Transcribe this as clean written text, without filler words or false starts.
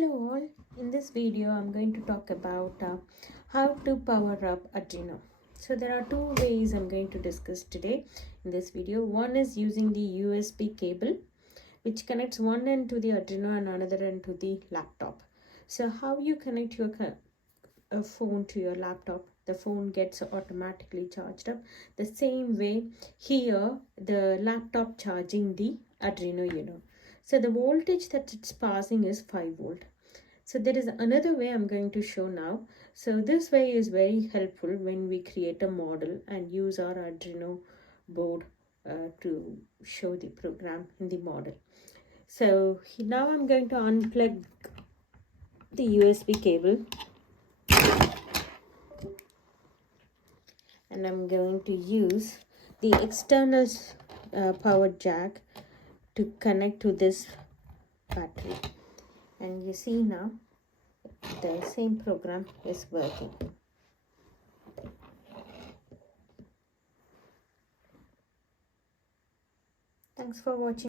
Hello all, in this video I'm going to talk about how to power up Arduino. So there are two ways I'm going to discuss today in this video. One is using the USB cable which connects one end to the Arduino and another end to the laptop. So how you connect your phone to your laptop, the phone gets automatically charged up. The same way here the laptop charging the Arduino Uno. So the voltage that it's passing is 5 volt. So there is another way I'm going to show now. So this way is very helpful when we create a model and use our Arduino board to show the program in the model. So now I'm going to unplug the USB cable and I'm going to use the external power jack to connect to this battery, and you see now the same program is working. Thanks for watching.